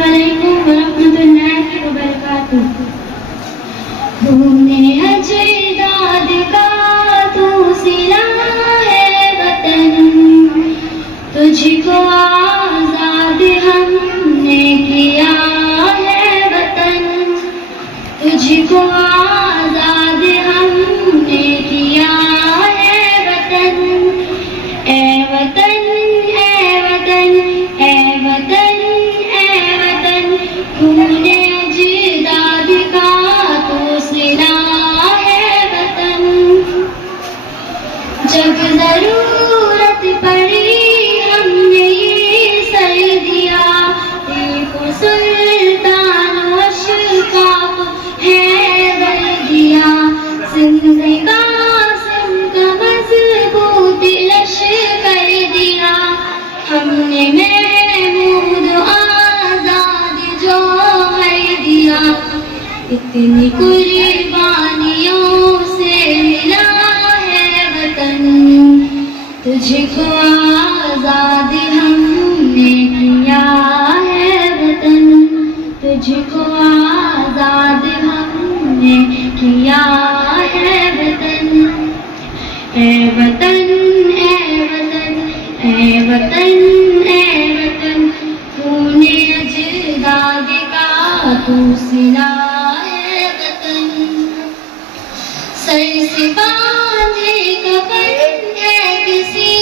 علیکم ورحمۃ اللہ وبرکاتہ۔ خون اجداد کا تو صلہ ہے وطن، تجھ کو آزاد ہم نے کیا ہے وطن، تجھ کو آزاد ہم نے کیا ہے وطن۔ اے وطن اے وطن اے وطن اے وطن، خون اجداد کا تو صلہ ہے وطن۔ جب ضرورت پڑی ہم نے یہ سر دیا، ایک سلطان و اشفاق ہے ور دیا، زندگی قاسم کا مضبوط لشکر دیا، ہم نے محمود آزاد جوہر دیا، اتنی قربانیوں سے ملا ہے وطن، تجھ کو آزاد ہم نے کیا ہے وطن، تجھ کو آزاد ہم نے کیا ہے وطن۔ اے وطن اے وطن اے وطن اے وطن، خون اجداد کا تو صلہ ہے وطن۔ سر سے باندھے کفن ہے کسی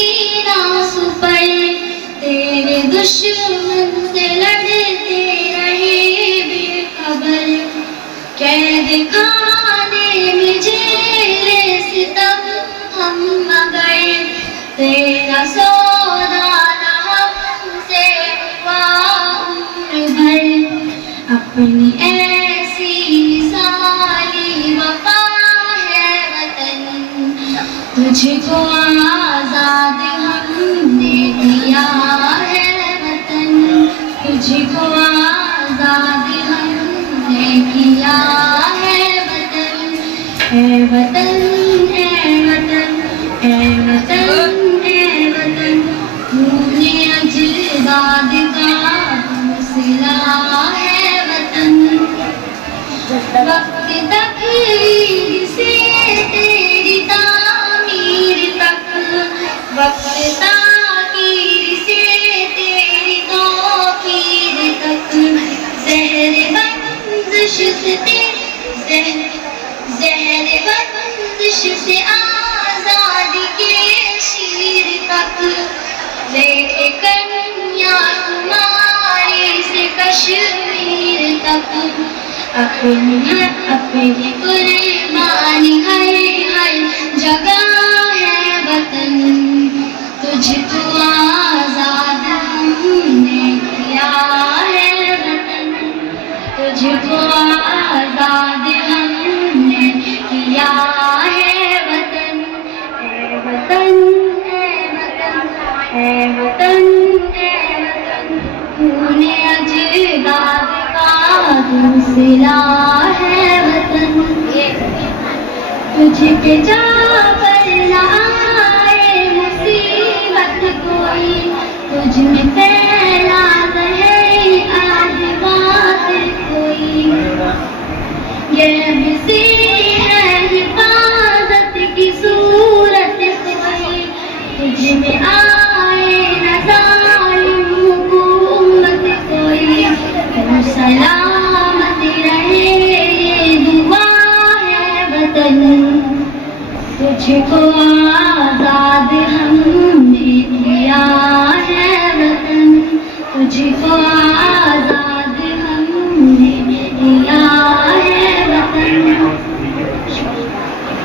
ناسو پر، تیرے دشمن سے لڑتے رہے بے خبر، قید خانے میں جیل ستم ہم مگر، تیرا سودا نہ ہم سے ہوا عمر بھر، اپنی ایسی مثالی وفا ہے وطن، تجھ کو آزاد ہم نے دیا ہے وطن، تجھ کو آزاد ہم نے کیا ہے وطن۔ اے وطن اے وطن اے وطن اے وطن، خون اجداد کا تو صلہ ہے وطن۔ وقت تقلید سے تیری تعمیر تک، وقت تاخیر سے تیری توقیر تک، زہر بندش سے زہر بندش سے آزادی کے شیر تک، لے کے کنیاکماری سے کشمیر تک، اپنی قربانی ہر ہر جگہ ہے وطن، تجھ کو آزاد ہم نے کیا ہے وطن، تجھ کو آزاد ہم نے کیا ہے وطن۔ اے وطن اے وطن اے وطن اے وطن، خون اجداد کا تو صلہ ہے وطن۔ تجھ پہ جا پر نہ آئے مصیبت کوئی، تجھ میں پھیلا زہر آج بات کوئی، غیب سے ہے حفاظت کی صورت کوئی، تجھ میں آئے نہ ظالم حکومت کوئی، تو سلامت رہے یہ دعا ہے وطن، تجھ کو آزاد ہم